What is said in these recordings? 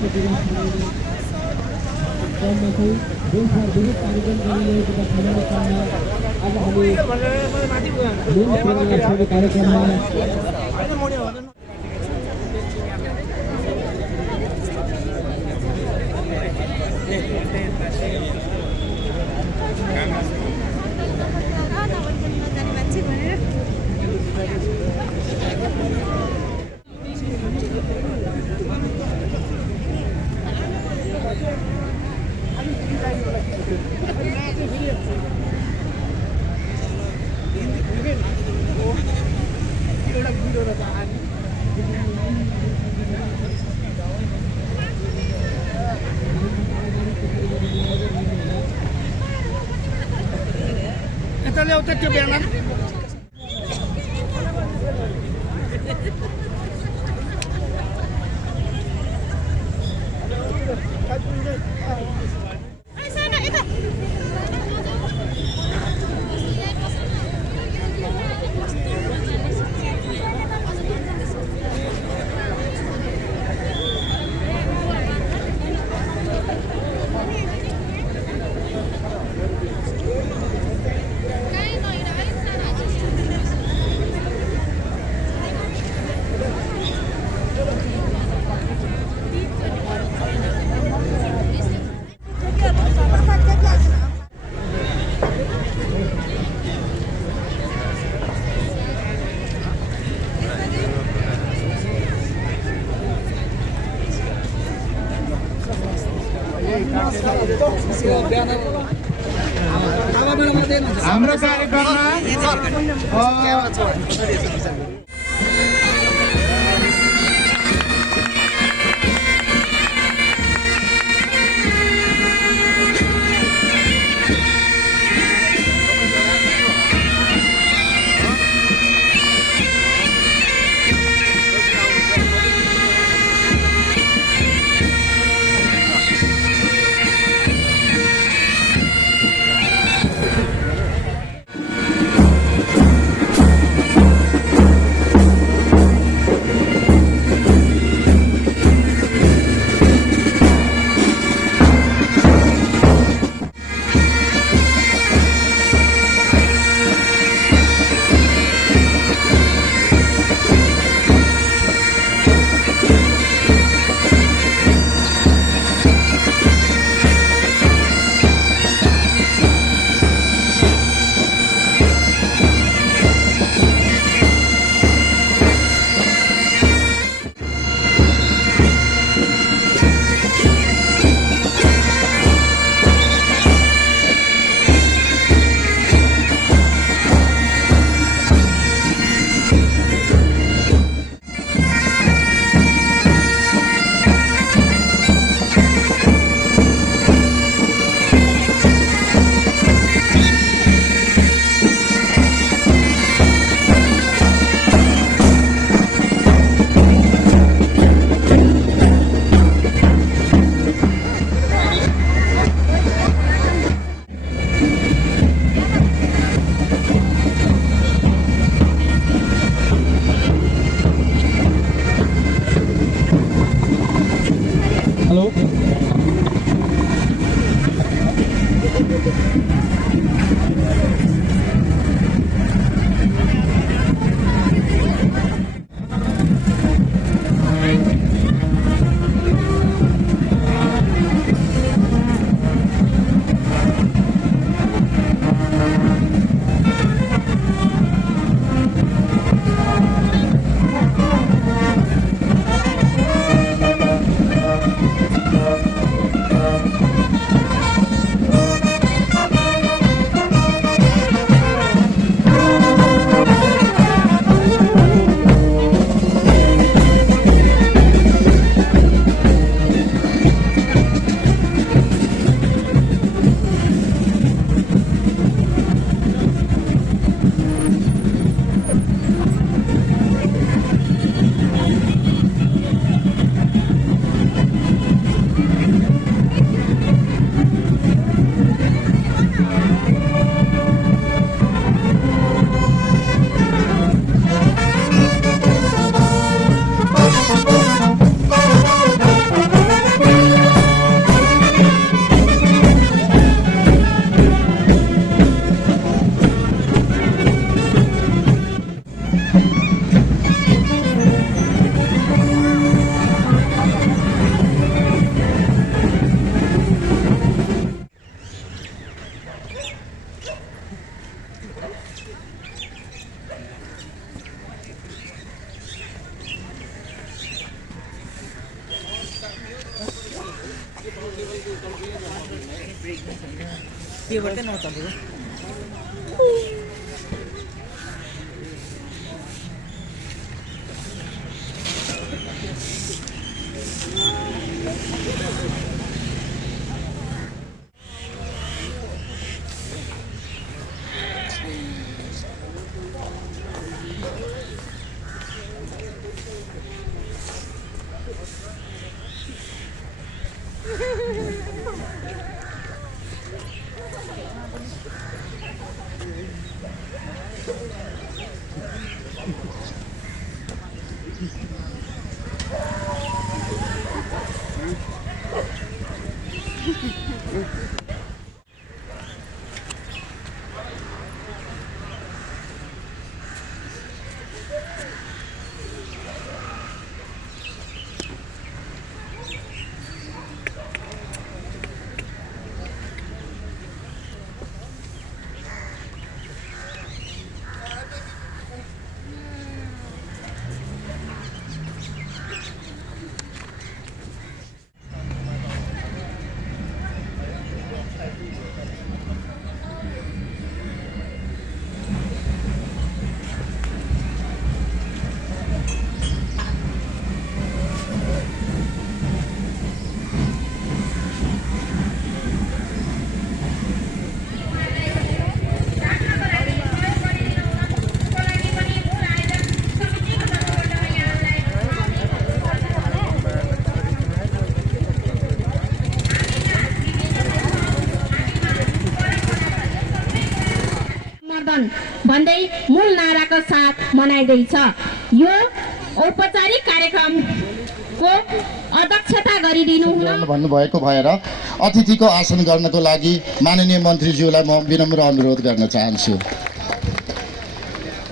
Kita lihat ke bianan. हाम्रो कार्यक्रममा भन्दै मूल नाराका साथ मनाइँदैछ। यो औपचारिक कार्यक्रमको अध्यक्षता गरिदिनु भन्नुभएको भएर अतिथिको आसन गर्नको लागि माननीय मन्त्रीज्यूलाई म विनम्र अनुरोध गर्न चाहन्छु।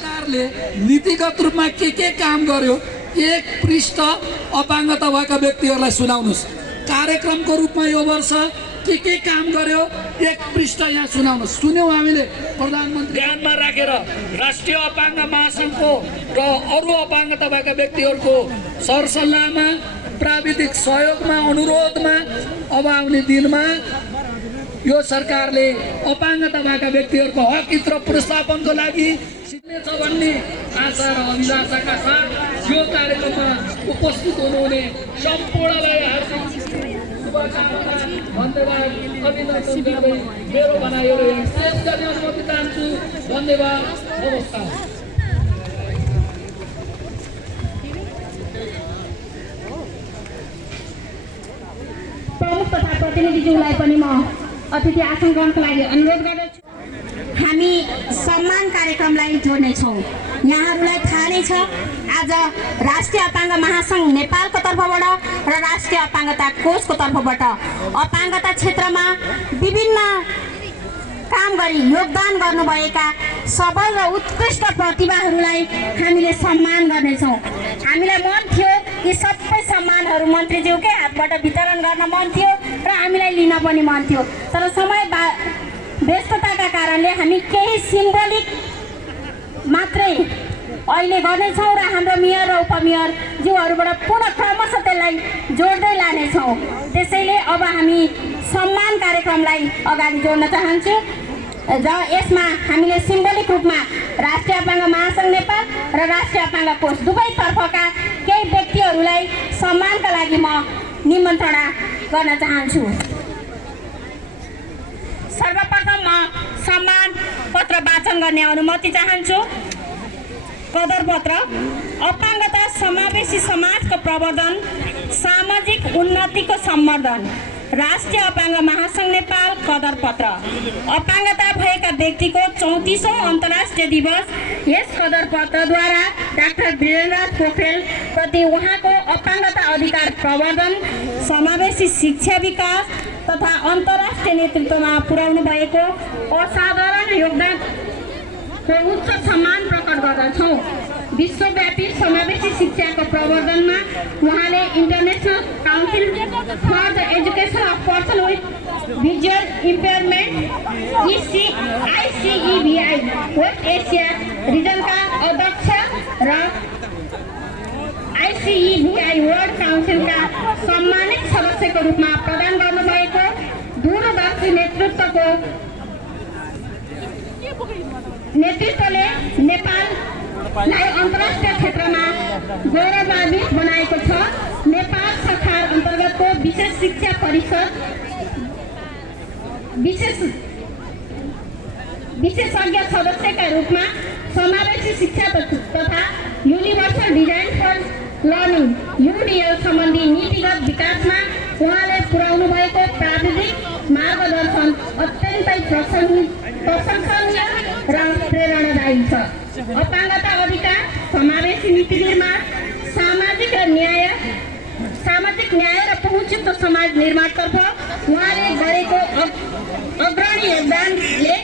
सरकारले नीतिगत रूपमा के काम गर्यो एक पृष्ठ अपाङ्गता भएका व्यक्तिहरूलाई सुनाउनुहोस्। कार्यक्रमको रूपमा यो वर्ष के काम गर्यो एक पृष्ठ यहाँ सुनाउनुहोस्। सुन्यौँ हामीले प्रधानमन्त्री ध्यानमा राखेर राष्ट्रिय अपाङ्ग महासङ्घको र अरू अपाङ्गता भएका व्यक्तिहरूको सरसल्लाहमा प्राविधिक सहयोगमा अनुरोधमा अब आउने दिनमा यो सरकारले अपाङ्गता भएका व्यक्तिहरूको हक हित र पुनर्स्थापनको लागि सिक्नेछ भन्ने आशा र अभिलाषाका साथ यो कार्यक्रममा उपस्थित हुनुहुने सम्पूर्णलाई हार्दिक शुभकामना धन्यवाद अभिनन्दन गर्दै मेरो भनाइहरू शेष गर्ने अनुमति चाहन्छु। धन्यवाद, नमस्कार। प्रमुख तथा प्रतिनिधिज्यूलाई पनि म अतिथि आसन ग्रहणको लागि अनुरोध गर्दछु। हामी सम्मान कार्यक्रमलाई जोड्नेछौँ। यहाँहरूलाई थाहा नै छ आज राष्ट्रिय अपाङ्ग महासङ्घ नेपालको तर्फबाट र राष्ट्रिय अपाङ्गता कोषको तर्फबाट अपाङ्गता क्षेत्रमा विभिन्न काम गरी योगदान गर्नुभएका सबल र उत्कृष्ट प्रतिभाहरूलाई हामीले सम्मान गर्नेछौँ। हामीलाई मन थियो यी सबै सम्मानहरू मन्त्रीज्यूकै हातबाट वितरण गर्न मन थियो र हामीलाई लिन पनि मन थियो, तर समय व्यस्तताका कारणले हामी केही सिम्बोलिक मात्रै अहिले गर्नेछौँ र हाम्रो मेयर र उपमेयरज्यूहरूबाट पुनः क्रमशः त्यसलाई जोड्दै लानेछौँ। त्यसैले अब हामी सम्मान कार्यक्रमलाई अगाडि जोड्न चाहन्छु र यसमा हामीले सिम्बोलिक रूपमा राष्ट्रिय अपाङ्ग महासङ्घ नेपाल र राष्ट्रिय अपाङ्ग कोष दुवैतर्फका केही व्यक्तिहरूलाई सम्मानका लागि म निमन्त्रणा गर्न चाहन्छु। सर्वप्रथम म सम्मान पत्र वाचन गर्ने अनुमति चाहन्छु। कदर पत्र अपाङ्गता समावेशी समाजको प्रवर्धन, सामाजिक उन्नतिको सम्वर्धन, राष्ट्रिय अपाङ्ग महासङ्घ नेपाल कदर पत्र। अपाङ्गता भएका व्यक्तिको 34औं अन्तर्राष्ट्रिय दिवस यस कदर पत्रद्वारा डाक्टर वीरेन्द्र पोखरेल प्रति उहाँको अपाङ्गता अधिकार प्रवर्धन, समावेशी शिक्षा विकास तथा अन्तर्राष्ट्रिय नेतृत्वमा पुर्याउनु भएको असाधारण योगदानको उच्च सम्मान प्रकट गर्दछौँ। विश्वव्यापी समावेशी शिक्षाको प्रवर्धनमा उहाँले international council for the education of person with visual impairment ICEVI West Asia रिजनका अध्यक्ष र ICEVI वर्ल्ड काउन्सिलका सम्मानित सदस्यको रूपमा प्रदान गर्नु समावेशी नेतृत्वले नेपाललाई अन्तर्राष्ट्रिय क्षेत्रमा गौरवान्वित बनाएको छ। नेपाल सरकार अन्तर्गतको विशेष शिक्षा परिषद विशेषज्ञ सदस्यका रूपमा समावेशी शिक्षा तथा universal design for learning UDL सम्बन्धी नीतिगत विकासमा उहाँले पुर्याउनु भएको प्राविधिक मार्गदर्शन अत्यन्तै प्रशंसनीय र प्रेरणादायी छ। अपाङ्गता अधिकार समावेशी नीति निर्माण सामाजिक न्याय र पहुँचयुक्त समाज निर्माणतर्फ उहाँले गरेको अग्रणी योगदानले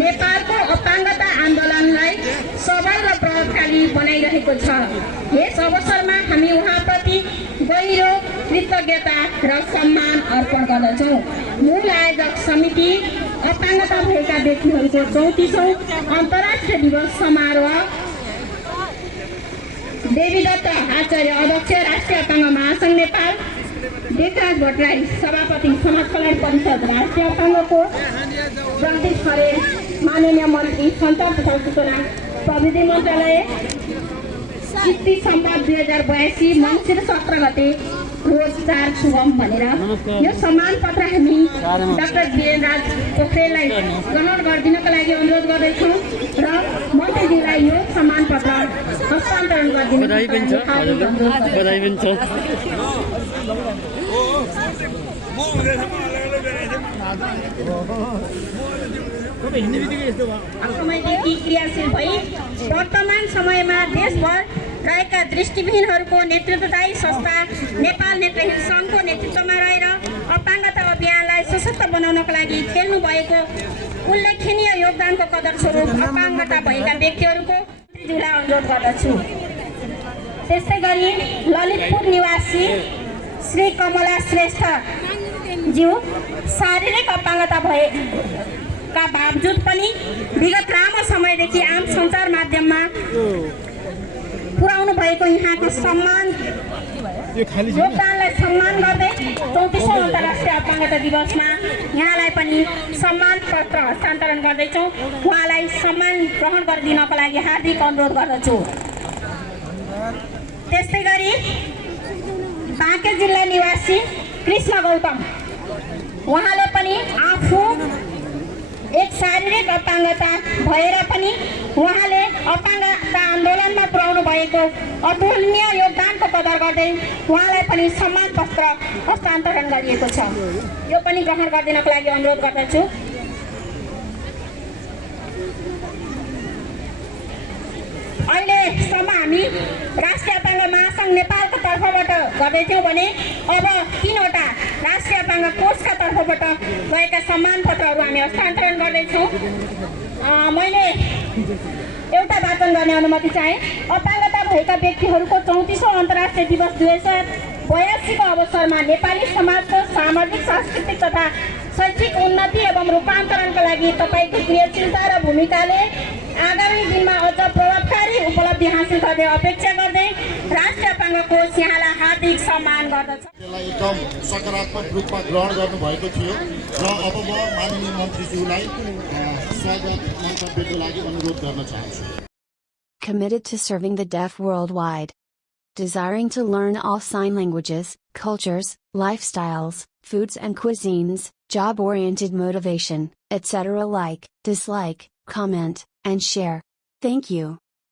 नेपालको अपाङ्गता आन्दोलनलाई सबल र प्रभावकारी बनाइरहेको छ। यस अवसरमा हामी उहाँप्रति गहिरो कृतज्ञता र सम्मान अर्पण गर्दछौँ। मूल आयोजक समिति अपाङ्गता भएका व्यक्तिहरूको 34औं अन्तर्राष्ट्रिय दिवस समारोह देवीदत्त आचार्य अध्यक्ष राष्ट्रिय अपाङ्ग महासङ्घ नेपाल, देवराज भट्टराई सभापति समाज कल्याण परिषद राष्ट्रिय अपाङ्गको, जगदीश खरेल माननीय मन्त्री सञ्चार तथा सूचना प्रविधि मन्त्रालय, किस्ती सम्वाद 2082 मङ्सिर 17 गते रोज 4 शुभम भनेर यो सम्मान पत्र हामी डाक्टर वीरेन्द्रराज पोखरेललाई ग्रहण गरिदिनको लागि अनुरोध गर्दैछौँ र मन्त्रीजीलाई यो सम्मान पत्र हस्तान्तरण गरिदिनु। समयदेखि क्रियाशील भई वर्तमान समयमा देशभर रहेका दृष्टिविहीनहरूको नेतृत्वदायी संस्था नेपाल नेत्रहीन सङ्घको नेतृत्वमा रहेर अपाङ्गता अभियानलाई सशक्त बनाउनको लागि खेल्नु भएको उल्लेखनीय योगदानको कदर स्वरूप अपाङ्गता भएका व्यक्तिहरूको मन्त्रीज्यूलाई अनुरोध गर्दछु। त्यस्तै गरी ललितपुर निवासी श्री कमला श्रेष्ठ ज्यू शारीरिक अपाङ्गता भएका बावजुद पनि विगत लामो समयदेखि आम सञ्चार माध्यममा पुर्याउनु भएको यहाँको योगदानलाई सम्मान गर्दै 34औं अन्तर्राष्ट्रिय अपाङ्गता दिवसमा यहाँलाई पनि सम्मान पत्र हस्तान्तरण गर्दैछौँ। उहाँलाई सम्मान ग्रहण गरिदिनको लागि हार्दिक अनुरोध गर्दछु। त्यस्तै गरी बाँके जिल्ला निवासी कृष्ण गौतम उहाँले पनि आफू एक शारीरिक अपाङ्गता भएर पनि उहाँले अपाङ्गता आन्दोलनमा पुर्याउनु भएको अतुलनीय योगदानको कदर गर्दै उहाँलाई पनि सम्मान पत्र हस्तान्तरण गरिएको छ। यो पनि ग्रहण गरिदिनको लागि अनुरोध गर्दछु। अहिलेसम्म हामी राष्ट्रिय अपाङ्ग महासङ्घ नेपालको तर्फबाट गर्दैथ्यौँ भने अब 3वटा राष्ट्रिय अपाङ्ग कोषका तर्फबाट गएका सम्मान पत्रहरू हामी हस्तान्तरण गर्दैछौँ। मैले एउटा वाचन गर्ने अनुमति चाहे। अपाङ्गता भएका व्यक्तिहरूको 34औं अन्तर्राष्ट्रिय दिवस 2082 को अवसरमा नेपाली समाजको सामाजिक सांस्कृतिक तथा शैक्षिक उन्नति एवं रूपान्तरणका लागि तपाईँको क्रियाशीलता र भूमिकाले आगामी दिनमा अझ प्रभावकारी उपलब्धि हासिल गर्ने अपेक्षा गर्दै राष्ट्रिय अपाङ्ग कोष यहाँलाई हार्दिक सम्मान गर्दछ। यसलाई एकदम सकारात्मक रूपमा ग्रहण गर्नुभएको थियो र अब म माननीय मन्त्रीज्यूलाई स्वागत मन्तव्यको लागि अनुरोध गर्न चाहन्छु। Committed to serving the deaf worldwide. Desiring to learn all sign languages, cultures, lifestyles, foods and cuisines, job-oriented motivation, etc. Like, dislike, comment, and share. Thank you.